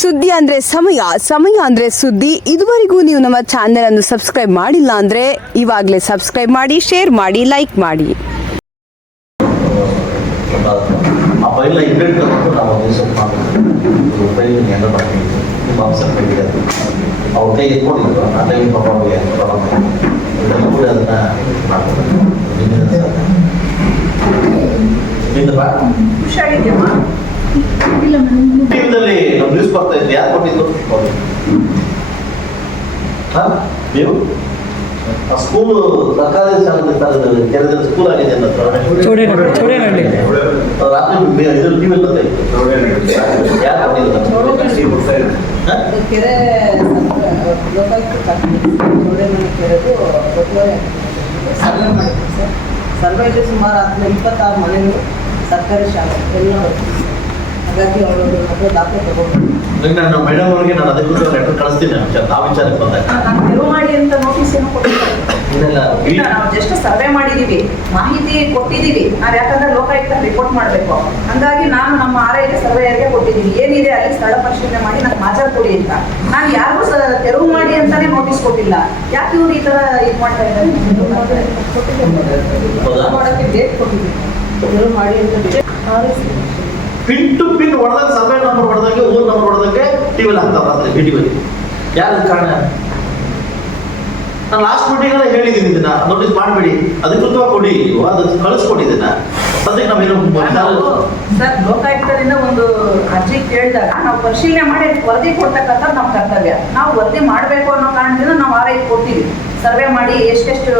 ಸುದ್ದಿ ಅಂದ್ರೆ ಸಮಯ ಸಮಯ ಅಂದ್ರೆ ಸುದ್ದಿ. ಇದುವರೆಗೂ ನೀವು ನಮ್ಮ ಚಾನೆಲ್ ಅನ್ನು ಸಬ್ಸ್ಕ್ರೈಬ್ ಮಾಡಿಲ್ಲ ಅಂದ್ರೆ ಇವಾಗಲೇ ಸಬ್ಸ್ಕ್ರೈಬ್ ಮಾಡಿ ಶೇರ್ ಮಾಡಿ ಲೈಕ್ ಮಾಡಿ. ಹುಷಾರಿದ್ಯಮ್ಮ? ನ್ಯೂಸ್ ಬರ್ತಾ ಇತ್ತು. ಯಾರು ಕೊಟ್ಟಿದ್ದು? ನೀವು? ಆ ಸ್ಕೂಲ್ ಸರ್ಕಾರಿ ಶಾಲೆ ಕೆರೆದ ಸ್ಕೂಲ್ ಆಗಿದೆ ರಾತ್ರಿ ಬೇ- ಇದು ಟಿವಿಯಲ್ಲಿ ಬರ್ತಾ ಇತ್ತು ಯಾರು ಕೊಟ್ಟಿದ್ದು? ಸರ್ವೆ ಸುಮಾರು ಹತ್ತು ಇಪ್ಪತ್ತಾರು ಮನೆಗಳು ಸರ್ಕಾರಿ ಶಾಲೆ ಎಲ್ಲ ಹಾಗಾಗಿ ಅವರು ಮಕ್ಕಳು ದಾಖಲೆ ತಗೊಂಡು. ಈಗ ನಾನು ಮೇಡಮ್ ಅವರಿಗೆ ನಾನು ಅದಕ್ಕೆ ಲೆಟರ್ ಕಳಿಸ್ತೀನಿ ಆ ವಿಚಾರಕ್ಕೆ ಬಂದಾಗ. ನಾನು ತೆರವು ಮಾಡಿ ಅಂತ ನೋಟಿಸ್ ಏನು ಕೊಟ್ಟಿದ್ದಾರೆ ಇಲ್ಲ ನಾವು ಜಸ್ಟ್ ಸರ್ವೆ ಮಾಡಿದೀವಿ. ಮಾಹಿತಿ ಕೊಟ್ಟಿದ್ದೀವಿ ನಾವ್ ಯಾಕಂದ್ರೆ ಲೋಕಾಯುಕ್ತ ರಿಪೋರ್ಟ್ ಮಾಡಬೇಕು. ಹಂಗಾಗಿ ನಾನು ನಮ್ಮ ಆರೈಕೆ ಸರ್ವೆಯರ್ಗೆ ಕೊಟ್ಟಿದ್ದೀನಿ ಏನಿದೆ ಅಲ್ಲಿ ಸ್ಥಳ ಪರಿಶೀಲನೆ ಮಾಡಿ ನಾನು ಮಾಜರ್ ಕೊಡಿ ಅಂತ. ನಾನು ಯಾರು ಸ ತೆರವು ಮಾಡಿ ಅಂತಾನೆ ನೋಟಿಸ್ ಕೊಟ್ಟಿಲ್ಲ. ಯಾಕೆ ಇವ್ರು ಈ ತರ ಇದು ಮಾಡ್ತಾ ಇದ್ದಾರೆ? ಹೌದಾ? ಮಾಡೋಕ್ಕೆ ಡೇಟ್ ಕೊಟ್ಟಿದ್ದೀನಿ ತೆರವು ಮಾಡಿ ಅಂತ. ಪಿನ್ ಟು ಪಿನ್ ಹೊಡೆದಾಗ ಸರ್ವೆ ನಂಬರ್ ಹೊಡೆದಂಗೆ ಊರ್ ನಂಬರ್ ಹೊಡೆದಂಗೆ ಟಿವಿಲ್ ಹಾಕ್ತಾವ ರಾತ್ರಿ ಬಿಟಿ ಟಿವಿಲಿ ಯಾರು ಕಾರಣ? ನಾನು ಲಾಸ್ಟ್ ಮೀಟಿಂಗ್ ಅಲ್ಲಿ ಹೇಳಿದ್ದೀನಿ ಇದನ್ನ. ನೋಟಿಸ್ ಮಾಡಬೇಡಿ. ಅಧಿಕೃತವಾಗಿ ಕೊಡಿ. ಅದು ಕಳಿಸ್ಕೊಡಿ ಇದನ್ನ ಸದ್ಯಕ್ಕೆ ನಾವೇನು ನಾವು ಸರ್ ಲೋಕಾಯುಕ್ತರಿಂದ ಒಂದು ಅರ್ಜಿ ಕೇಳಿದಾಗ ನಾವು ಪರಿಶೀಲನೆ ಮಾಡಿ ವರದಿ ಕೊಡ್ತಕ್ಕಂಥ ನಮ್ಮ ಕರ್ತವ್ಯ. ನಾವು ವರದಿ ಮಾಡಬೇಕು ಅನ್ನೋ ಕಾರಣದಿಂದ ನಾವು ಆರೈಕೆ ಕೊಡ್ತೀವಿ. ಸರ್ವೆ ಮಾಡಿ ಎಷ್ಟೆಷ್ಟು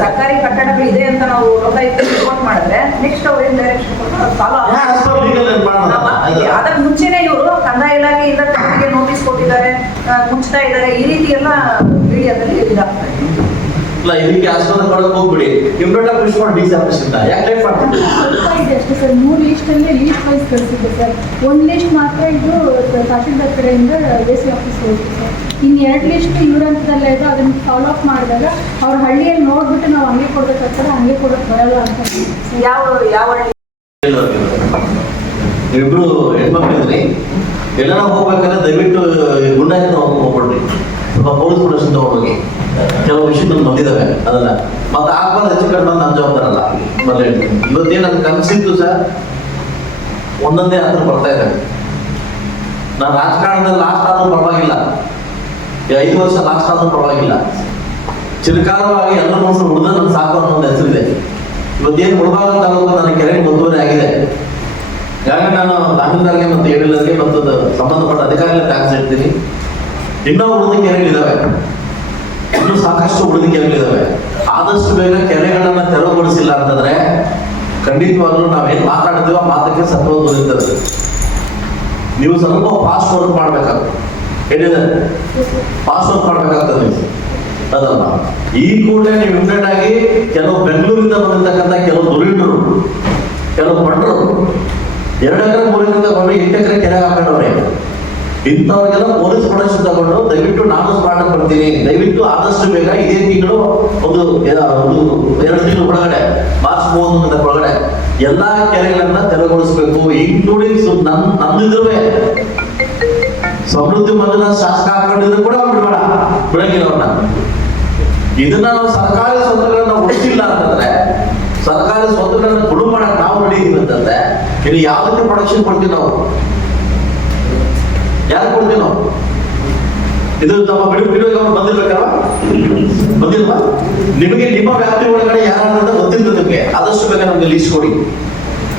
ಸರ್ಕಾರಿ ಕಟ್ಟಡಗಳು ಇದೆ ಅಂತ ನಾವು ರಿಪೋರ್ಟ್ ಮಾಡಿದ್ರೆ. ನೆಕ್ಸ್ಟ್ ಅವ್ರು ಏನ್ ಡೈರೆಕ್ಷನ್. ಅದಕ್ಕೆ ಮುಂಚೆನೆ ಇವರು ಕಂದಾಯ ಇಲಾಖೆಯಿಂದ ತಮಗೆ ನೋಟಿಸ್ ಕೊಟ್ಟಿದ್ದಾರೆ ಮುಚ್ತಾ ಇದ್ದಾರೆ. ಈ ರೀತಿ ಎಲ್ಲ ಮೀಡಿಯಾದಲ್ಲಿ ಇದಾಗ್ತಾ ಇದೆ. ಇಲ್ಲ ಇದಕ್ಕೆ ಆಸ್ಪದ ಕೊಡಕ್ ಹೋಗ್ಬಿಡಿ. ಇಮ್ಮಿಡಿಯೇಟ್ ಕಳಿಸ್ಕೊಂಡು ಡಿ ಸಿ ಆಫೀಸ್ ಇಂದ ಯಾಕೆ ಮಾಡ್ತೀವಿ ಇದೆ. ಅಷ್ಟೇ ಸರ್ ಮೂರು ಅಲ್ಲೇ ಲೀಸ್ಟ್ ವೈಸ್ ಕಳಿಸಿದ್ದೆ ಸರ್ ಒಂದು ಲಿಸ್ಟ್ ಮಾತ್ರ ಇದು ತಹಶೀಲ್ದಾರ್ ಕಡೆಯಿಂದ ಎ ಸಿ ಆಫೀಸ್ ಹೋಗಿದೆ ಸರ್ ಇನ್ನು ಎರಡು ಲಿಸ್ಟ್ ಇವ್ರ ಹಂತದಲ್ಲೇ ಇದೆ. ಅದನ್ನ ಫಾಲೋ ಅಪ್ ಮಾಡಿದಾಗ ಅವ್ರ ಹಳ್ಳಿಯಲ್ಲಿ ನೋಡ್ಬಿಟ್ಟು ನಾವು ಹಂಗೆ ಕೊಡ್ಬೇಕಾಗ್ತದೆ ಹಂಗೆ ಕೊಡೋಕೆ ಬರಲ್ಲ ಅಂತ ಯಾವ ಯಾವ ಹಳ್ಳಿ? ಇಬ್ರು ಹೆಣ್ಮಕ್ಳಿದ್ರಿ ಎಲ್ಲರೂ ಹೋಗ್ಬೇಕಾದ್ರೆ ದಯವಿಟ್ಟು ಗುಂಡಾಯಿತ ಹೋಗ್ಬಿಡ್ರಿ. ಸ್ವಲ್ಪ ಪೊಲೀಸ್ ಪ್ರೊಡಕ್ಷನ್ ತಗೊಂಡೋಗಿ ಕೆಲವು ವಿಷಯಗಳು ಬಂದಿದ್ದಾವೆ ಅದನ್ನ. ಮತ್ತೆ ಆಗ್ಬಾರ್ದು ಹೆಚ್ಚು ಕಡಿಮೆ ನನ್ನ ಜವಾಬ್ದಾರಲ್ಲ. ಮೊದಲು ಹೇಳ್ತೀನಿ ಇವತ್ತೇನು ನನ್ನ ಕನಸಿತ್ತು ಸರ್? ಒಂದೊಂದೇ ಹತ್ರ ಬರ್ತಾ ಇದ್ದಾರೆ. ನಾನು ರಾಜಕಾರಣದಲ್ಲಿ ಲಾಸ್ಟ್ ಆದ್ರೂ ಪರವಾಗಿಲ್ಲ. ಐದು ವರ್ಷ ಲಾಸ್ಟ್ ಆದರೂ ಪರವಾಗಿಲ್ಲ. ಚಿರಕಾಲವಾಗಿ ಎಲ್ಲ ಮನುಷ್ಯರು ಉಳಿದ ನನ್ನ ಸಾಕು ಅನ್ನೋ ಒಂದು ಹೆಸರಿದೆ ಇವತ್ತೇನು ಮುಳಬಾಗ ತಾಲೂಕು ನನ್ನ ಕೆರೆಗೆ ಒತ್ತುವರಿ ಆಗಿದೆ. ಯಾಕಂದ್ರೆ ನಾನು ತಹಸೀಲ್ದಾರ್ಗೆ ಮತ್ತು ಏರಿಯಲ್ಗೆ ಮತ್ತು ಸಂಬಂಧಪಟ್ಟ ಅಧಿಕಾರಿಗಳ ಟ್ಯಾಕ್ಸ್ ಇಡ್ತೀನಿ ಇನ್ನೂ ಉಳಿದ ಕೆರೆಗಳಿದ್ದಾವೆ ಇನ್ನೂ ಸಾಕಷ್ಟು ಉಳಿದ ಕೆರೆಗಳಿದ್ದಾವೆ ಆದಷ್ಟು ಬೇಗ ಕೆರೆಗಳನ್ನ ತೆರವುಗೊಳಿಸಿಲ್ಲ ಅಂತಂದ್ರೆ ಖಂಡಿತವಾಗ್ಲೂ ನಾವೇನು ಮಾತಾಡ್ತೀವೋ ಮಾತಕ್ಕೆ ಸತ್ವ ದೊರೆಯುತ್ತದೆ. ನೀವು ಸ್ವಲ್ಪ ಫಾಸ್ಟ್ ವರ್ಕ್ ಮಾಡ್ಬೇಕಾಗ್ತದೆ. ಏನಿದೆ? ಫಾಸ್ಟ್ ವರ್ಕ್ ಮಾಡ್ಬೇಕಾಗ್ತದೆ ನೀವು. ಅದಲ್ಲ. ಈ ಕೂಡಲೇ ನೀವು ಇಂಪ್ಲೆಂಟ್ ಆಗಿ ಕೆಲವು ಬೆಂಗಳೂರಿಂದ ಬಂದಿರ್ತಕ್ಕಂಥ ಕೆಲವು ದುರೀಣರು ಕೆಲವು ಪಟ್ರು ಎರಡು ಎಕರೆ ಮೂರಿಂದ ಬಂದು ಎಂಟು ಎಕರೆ ಕೆರೆ ಹಾಕೊಂಡವ್ರೆ. ಇಂಥವ್ರಿಗೆಲ್ಲ ಪೊಲೀಸ್ ಪ್ರೊಡಕ್ಷನ್ ತಗೊಂಡು ದಯವಿಟ್ಟು ನಾನು ಸ್ಮಾರ್ಟ್ ಬರ್ತೀನಿ. ದಯವಿಟ್ಟು ಆದಷ್ಟು ಬೇಗ ಇದೇ ತಿಂಗಳು ಒಂದು ಒಂದು, ಎರಡು ತಿಂಗಳು ಒಳಗಡೆ, ಮಾರ್ಚ್ ಮೂವತ್ತೊಂದರ ಒಳಗಡೆ ಎಲ್ಲಾ ಕೆರೆಗಳನ್ನ ತೆರವುಗೊಳಿಸಬೇಕು ಇನ್ಕ್ಲೂಡಿಂಗ್ ನನ್ ನಂದಿದ್ರುವೆ ಸಮೃದ್ಧಿ ಮಂದಿರ ಶಾಸಕ ಹಾಕೊಂಡಿದ್ರು ಕೂಡ ಬಿಡಬೇಡ ಬಿಡಂಗಿಲ್ಲ ಅವ್ರನ್ನ ಇದನ್ನ ನಾವು ಸರ್ಕಾರಿ ಸ್ವತ್ತುಗಳನ್ನ ಉಳಿಸಿಲ್ಲ ಅಂತಂದ್ರೆ, ಸರ್ಕಾರಿ ಸ್ವತ್ತುಗಳನ್ನ ಗುಡು ಮಾಡಕ್ ನಾವು ರೆಡಿ ಅಂತಂದ್ರೆ, ಇನ್ನು ಯಾವ್ದಕ್ಕೆ ಪ್ರೊಡಕ್ಷನ್ ಕೊಡ್ತೀವಿ ನಾವು? ಯಾರು ಕೊಡ್ತೀವಿ ನಾವು ಇದು ತಮ್ಮ ಬಿಡು ಬಿಡುವಾಗ ಅವ್ರು ಬಂದಿರ್ಬೇಕಲ್ಲ ಬಂದಿಲ್ವಾ? ನಿಮಗೆ ನಿಮ್ಮ ವ್ಯಾಪ್ತಿ ಒಳಗಡೆ ಯಾರಾದ್ರೂ ಗೊತ್ತಿರ್ತದೆ ನಿಮಗೆ. ಆದಷ್ಟು ಬೇಗ ನಮ್ಗೆ ಲೀಸ್ಟ್ ಕೊಡಿ.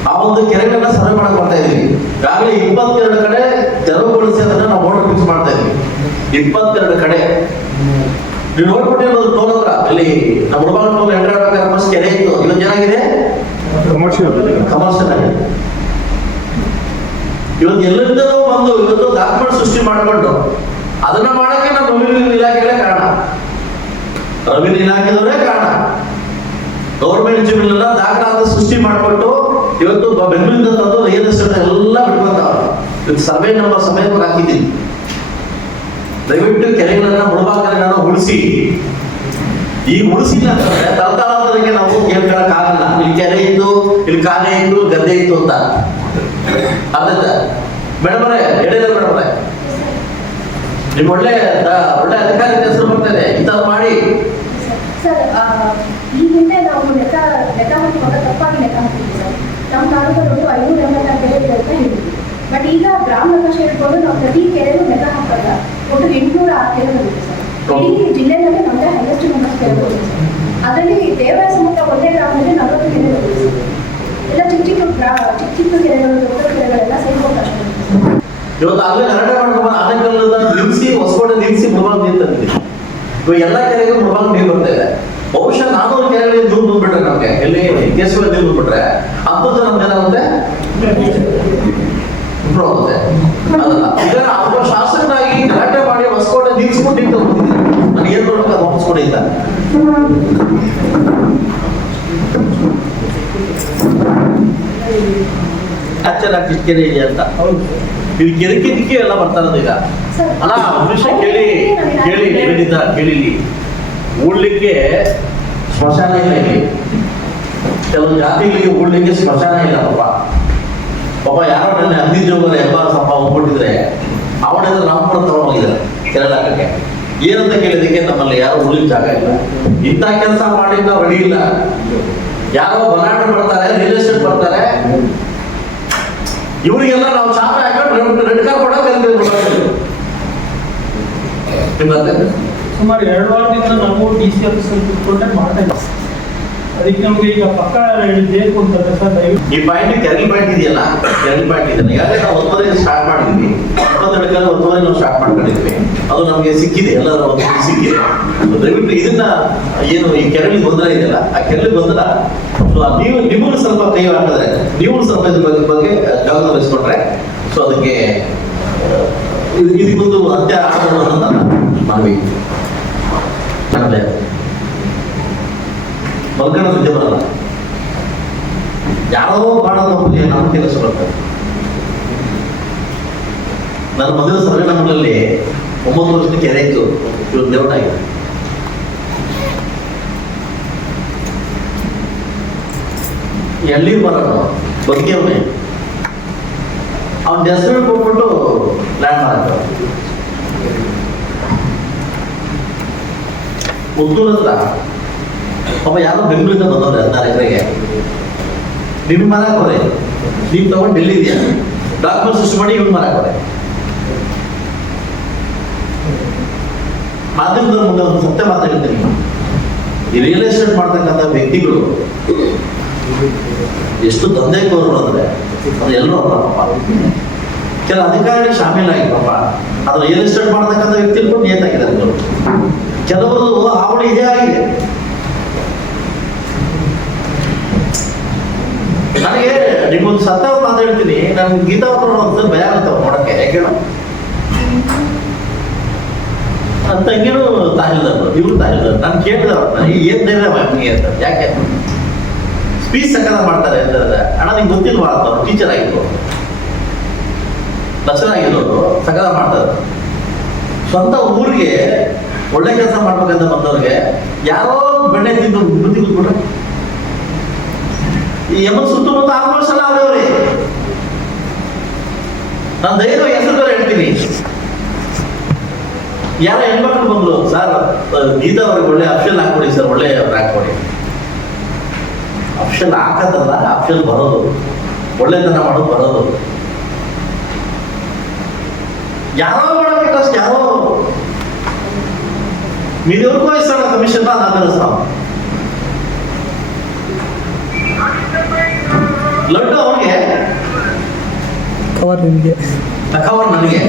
ಆ ಒಂದು ಕೆರೆಗಳನ್ನ ಸರ್ವೆ ಮಾಡಕ್ ಬರ್ತಾ ಇದೀವಿ ಈಗಾಗಲೇ ಇಪ್ಪತ್ತೆರಡು ಕಡೆ ತೆರವುಗೊಳಿಸಿ ಅದನ್ನ ನಾವು ಬೋರ್ಡ್ ಫಿಕ್ಸ್ ಮಾಡ್ತಾ ಇದೀವಿ ಇಪ್ಪತ್ತೆರಡು ಕಡೆ. ನೀವು ನೋಡ್ಬಿಟ್ಟಿರೋದು ಟೋಲ್ ಹತ್ರ. ಅಲ್ಲಿ ನಮ್ಮ ಹುಡುಗ ಟೋಲ್ ಫಸ್ಟ್ ಕೆರೆ ಇತ್ತು. ಇವತ್ತು ಏನಾಗಿದೆ? ಕಮರ್ಷಿಯಲ್ ಆಗಿದೆ. ಇವತ್ತು ಎಲ್ಲರಿಂದಲೂ ಬಂದು ಇವತ್ತು ದಾಖಲೆ ಸೃಷ್ಟಿ ಮಾಡಿಕೊಂಡು ಅದನ್ನ ಮಾಡಕ್ಕೆ ನಮ್ಮ ರೆವಿನ್ಯೂ ಇಲಾಖೆಗಳೇ ಕಾರಣ. ರೆವಿನ್ಯೂ ಇಲಾಖೆದವರೇ ಕಾರಣ. ಗೌರ್ಮೆಂಟ್ ಜಮೀನೆಲ್ಲ ದಾಖಲಾದ ಸೃಷ್ಟಿ ಮಾಡಿಕೊಟ್ಟು ಇವತ್ತು ಬೆಂಗಳೂರಿಂದ ತಂದು ರಿಯಲ್ ಎಸ್ಟೇಟ್ ಎಲ್ಲ ಬಿಟ್ಕೊಂತಾವ್ರೆ ಇವತ್ತು ಸರ್ವೆ ನಂಬರ್ ಸಮೇತ ಹಾಕಿದ್ದೀನಿ. ದಯವಿಟ್ಟು ಕೆರೆಗಳನ್ನ ಮುಳಬಾಗಿಲನ್ನ ಉಳಿಸಿ. ಈ ಉಳಿಸಿಲ್ಲ ಅಂತಂದ್ರೆ ತಲಕಾಲಾಂತರಕ್ಕೆ ನಾವು ಕೇಳ್ಕೊಳಕ್ ಆಗಲ್ಲ. ಇಲ್ಲಿ ಕೆರೆ ಇತ್ತು ಇಲ್ಲಿ ಕಾನೆ ಇತ್ತು ಗದ್ದೆ ಇತ್ತು ಅಂತ. ಅರ್ಥ ಮೇಡಮರೇ ನಿಮ್ ಒಳ್ಳೆ ಒಳ್ಳೆ ಅಧಿಕಾರಿ ಹೆಸರು ಬರ್ತದೆ ಇಂತ ಮಾಡಿ. ಸರ್ ಈ ಹಿಂದೆ ನಾವು ಲೆಕ್ಕ ಲೆಕ್ಕ ಹಾಕುವಾಗ ತಪ್ಪಾಗಿ ಲೆಕ್ಕ ಹಾಕಿದ್ವಿ ಸರ್. ನಮ್ಮ ತಾಲೂಕಲ್ಲಿ ಐನೂರ ಎಂಬತ್ತಾರು ಕೆರೆ ಇದೆ ಅಂತ ಹೇಳಿದ್ವಿ. ಬಟ್ ಈಗ ಗ್ರಾಮ ಇಟ್ಕೊಂಡು ನಾವು ಪ್ರತಿ ಕೆರೆಗೂ ಲೆಕ್ಕ ಹಾಕಲ್ಲ. ಒಟ್ಟು ಎಂಟುನೂರ ಆರು ಕೆರೆ ಬರುತ್ತೆ ಸರ್. ಇಡೀ ಜಿಲ್ಲೆನಲ್ಲಿ ನಮ್ಮದೇ ಹೈಯೆಸ್ಟ್ ನಂಬರ್ ಕೆರೆ ಬರುತ್ತೆ ಸರ್. ಅದರಲ್ಲಿ ದೇವರ ಒಂದೇ ಗ್ರಾಮದಲ್ಲಿ ನಲವತ್ತು ಕೆರೆ ಬರುತ್ತೆ ಸರ್. ಎಲ್ಲ ಚಿಕ್ಕ ಚಿಕ್ಕ ಗ್ರಾ ಚಿಕ್ಕ ಚಿಕ್ಕ ಕೆರೆಗಳು ದೊಡ್ಡ ಕೆರೆಗಳೆಲ್ಲ ಇವತ್ತು ಅಲ್ಲೇ ಕನ್ನಡ ಮಾಡ್ಕೊಂಡು ಆನೆಕಲ್ಲದ ನಿಲ್ಸಿ, ಹೊಸಕೋಟೆ ನಿಲ್ಸಿ ಮುಳಬಾಗ್ ನೀರು ತಂದಿದ್ದೀವಿ ಇವಾಗ ಎಲ್ಲ ಕೆರೆಗೂ ಮುಳಬಾಗ್ ನೀರು ಬರ್ತಾ ಇದೆ. ಬಹುಶಃ ನಾನೂರು ಕೆರೆಗಳಿಗೆ ನೀರು ಬಂದ್ಬಿಟ್ರೆ ನಮ್ಗೆ. ಎಲ್ಲಿ? ಕೇಸುವ ನೀರು ಬಂದ್ಬಿಟ್ರೆ ಅದ್ಭುತ ನಮ್ಗೆ ಏನಾಗುತ್ತೆ? ಇಂಪ್ರೂವ್ ಆಗುತ್ತೆ ಅದಲ್ಲ ಮಾಡಿ ಹೊಸಕೋಟೆ ನಿಲ್ಸ್ಕೊಂಡು ನಿಂತು ಹೋಗ್ತಿದ್ದೀನಿ ನಾನು ಏನ್ ಇಲ್ಲ ಕೆರೆ ಇದೆ. ಅಂತ. ಇದು ಕೆರಕೆ ದಿಕ್ಕೆ ಎಲ್ಲ ಬರ್ತಾರದು ಈಗ. ಸರ್ ಅಲ್ಲ ಮನುಷ್ಯ ಕೇಳಿ ಕೇಳಿ ಕೇಳಿದ್ದ ಕೇಳಿಲಿ. ಓಡ್ಲಿಕ್ಕೆ ಸ್ಮಶಾನ ಇಲ್ಲ ಇಲ್ಲಿ. ಕೆಲವು ಜಾತಿಗಳಿಗೆ ಉಳ್ಲಿಕ್ಕೆ ಸ್ಮಶಾನ ಇಲ್ಲ ಪಾಪ. ಪಾಪ ಯಾರೋ ನನ್ನ ಜೋಗದ ಎಂಬ ಸಪ್ಪ ಹೋಗ್ಬಿಟ್ಟಿದ್ರೆ ಅವನಿಂದ ರಾಮಪುರ ತಗೊಂಡೋಗಿದ್ದಾರೆ ಕೇರಳಕ್ಕೆ. ಏನಂತ ಕೇಳಿದಕ್ಕೆ ನಮ್ಮಲ್ಲಿ ಯಾರು ಉಳಿದ ಜಾಗ ಇಲ್ಲ. ಇಂಥ ಕೆಲಸ ಮಾಡಿ ನಾವು ರೆಡಿ ಇಲ್ಲ. ಯಾರೋ ಬಲಾಢ್ಯ ಬರ್ತಾರೆ ರಿಯಲ್ ಎಸ್ಟೇಟ್ ಬರ್ತಾರೆ ಇವರಿಗೆಲ್ಲ ನಾವು ಚಾಪ ಹಾಕೊಂಡು ರೆಡ್ ಕಾರ್ ನಿಮ್ಮತ್ತೆ ಸುಮಾರು ಎರಡು ವಾರದಿಂದ ನಾವು ಡಿ ಸಿ ಆಫೀಸಲ್ಲಿ ಕೂತ್ಕೊಂಡೆ ಮಾಡ್ತಾ ಇದ್ದೀವಿ ಅದಕ್ಕೆ ನಮಗೆ ಈಗ ಪಕ್ಕ ಬೇಕು ಅಂತಂದ್ರೆ ಸರ್ ಈ ಪಾಯಿಂಟ್ ಕೆರಳಿ ಪಾಯಿಂಟ್ ಇದೆಯಲ್ಲ? ಕೆರಳಿ ಪಾಯಿಂಟ್ ಇದೆ ಯಾಕಂದ್ರೆ ನಾವು ಒಂದೂವರೆ ಸ್ಟಾರ್ಟ್ ಮಾಡಿದ್ವಿ. ಇಪ್ಪತ್ತೆರಡಕ್ಕೆ ಒಂದೂವರೆ ನಾವು ಸ್ಟಾರ್ಟ್ ಮಾಡ್ಕೊಂಡಿದ್ವಿ. ಅದು ನಮಗೆ ಸಿಕ್ಕಿದೆ. ಎಲ್ಲರ ಒಂದು ಸಿಕ್ಕಿದೆ. ದಯವಿಟ್ಟು ಇದನ್ನ ಏನು ಈ ಕೆರಳಿ ಗೊಂದಲ ಇದೆಯಲ್ಲ, ಆ ಕೆರಳಿ ಗೊಂದಲ ನೀವು ನಿಮಗೂ ಸ್ವಲ್ಪ ಕೈ ಹಾಕಿದ್ರೆ ನೀವು ಸ್ವಲ್ಪ ಇದ್ರ ಬಗ್ಗೆ ಬಗ್ಗೆ ಜವಾಬ್ದಾರಿ ವಹಿಸ್ಕೊಂಡ್ರೆ ಸೊ, ಅದಕ್ಕೆ ಇದಕ್ಕೊಂದು ಅಂತ್ಯ ಆಗಬಹುದು ಅಂತ ಮನವಿ ಮಲ್ಕಣ ಸುದ್ದಿ ಬರಲ್ಲ. ಯಾರೋ ಮಾಡೋದು ನಮಗೆ ನಮ್ಮ ಕೆಲಸ ಬರ್ತದೆ ನನ್ನ ಮೊದಲ ಸರ್ವೆ ನಮ್ಮಲ್ಲಿ ಒಂಬತ್ತು ವರ್ಷದ ಕೆರೆ ಇತ್ತು. ಇವತ್ತು ದೇವರಾಗಿದೆ ಎಲ್ಲಿ ಬರೋಣ ಬದುಕಿಯವನೇ. ಅವನ ಹೆಸರು ಕೊಟ್ಬಿಟ್ಟು ಲ್ಯಾಂಡ್ ಮಾಡ್ತಾರೆ. ಪುತ್ತೂರ್ ಹತ್ರ. ಪಾಪ ಯಾರೋ ಬೆಂಗಳೂರಿಂದ ಬಂದವ್ರೆ ಹದಿನಾರು ಎಕರೆಗೆ ನಿಮ್ಮ ಕೊರೆ. ನೀನ್ ತಗೊಂಡು ಡೆಲ್ಲಿ ಇದೆಯಾ ಡಾಕ್ಯುಮೆಂಟ್ ಸೃಷ್ಟಿ ಮಾಡಿ ಇವ್ನ ಮರ ಕೊರೆ. ಮಾಧ್ಯಮದ ಮುಂದೆ ಒಂದು ಸತ್ಯ ಮಾತಾಡ್ತೀನಿ ಈ ರಿಯಲ್ ಎಸ್ಟೇಟ್ ಮಾಡ್ತಕ್ಕಂಥ ವ್ಯಕ್ತಿಗಳು ಎಷ್ಟು ದಂಧೆಕೋರರು ಅಂದ್ರೆ ಅದು ಎಲ್ಲರೂ ಅಲ್ಲ ಪಾಪ. ಕೆಲ ಅಧಿಕಾರಿಗಳು ಶಾಮೀಲಾಗಿ ಪಾಪ. ಅದು ರಿಯಲ್ ಎಸ್ಟೇಟ್ ಮಾಡ್ತಕ್ಕಂಥ ವ್ಯಕ್ತಿಗಳು ನಿಯತಾಗಿದ್ದಾರೆ ಕೆಲವರು ಕೆಲವರು ಹಾವಳಿ ಇದೇ ಆಗಿದೆ ನನಗೆ ನಿಮ್ಗೊಂದು ಸತ್ಯ ಮಾತು ನಾನು ಗೀತಾ ಅವ್ರನ್ನ ಒಂದು ಭಯ ಆಗುತ್ತೆ ಅವ್ರು ನೋಡಕ್ಕೆ. ಯಾಕೆ? ನನ್ನ ತಂಗಿನೂ ತಾಹಿಲ್ದಾರು ಇವ್ರು ತಾಹಿಲ್ದಾರು ನಾನು ಕೇಳಿದೆ ಅವ್ರನ್ನ ಏನ್ ಧೈರ್ಯ ನಿಮಗೆ ಅಂತ? ಯಾಕೆ? ಸ್ಪೀಚ್ ಸಕಲ ಮಾಡ್ತಾರೆ ಅಂತಂದ್ರೆ ಅಣ್ಣ, ನಿಂಗೆ ಗೊತ್ತಿಲ್ವಾ? ಅಂತ ಅವ್ರು ಟೀಚರ್ ಆಗಿದ್ರು ಲಕ್ಷಣ ಆಗಿರೋರು ಸಕಲ ಮಾಡ್ತಾರೆ. ಸ್ವಂತ ಊರಿಗೆ ಒಳ್ಳೆ ಕೆಲಸ ಮಾಡ್ಬೇಕಂತ ಬಂದವ್ರಿಗೆ ಯಾರೋ ಬೆಣ್ಣೆ ತಿಂದು ಬುದ್ಧಿ ಕೂತ್ಬಿಟ್ರೆ ಈ ಎಮ್ಮ ಸುತ್ತಮುತ್ತ ಆಲ್ಮೋಸ್ಟ್ ಎಲ್ಲ ಅವ್ರವ್ರಿ ನಾನು ಧೈರ್ಯ ಹೆಸರು ಬೇರೆ ಹೇಳ್ತೀನಿ ಯಾರೋ ಹೆಣ್ಮಕ್ಳು ಬಂದ್ರು ಸರ್ ಗೀತಾ ಅವ್ರಿಗೆ ಒಳ್ಳೆ ಅಫ್ಷಲ್ ಹಾಕೊಡಿ ಸರ್ ಒಳ್ಳೆ ಹಾಕೊಡಿ ಅಫ್ಷಲ್ ಹಾಕದಲ್ಲ ಅಫ್ಷಲ್ ಬರೋದು ಒಳ್ಳೆತನ ಮಾಡೋದು ಬರೋದು ಯಾರೋ ಮಾಡಬೇಕಷ್ಟು ಯಾರೋ మీరెవరికో ఇస్తాడు కమిషన్ నా తెలుస్తాం ಲಡ್ಡು ಅವ್ರಿಗೆ ಕವರ್ ನಿಮಗೆ ಕವರ್ ನನಗೆ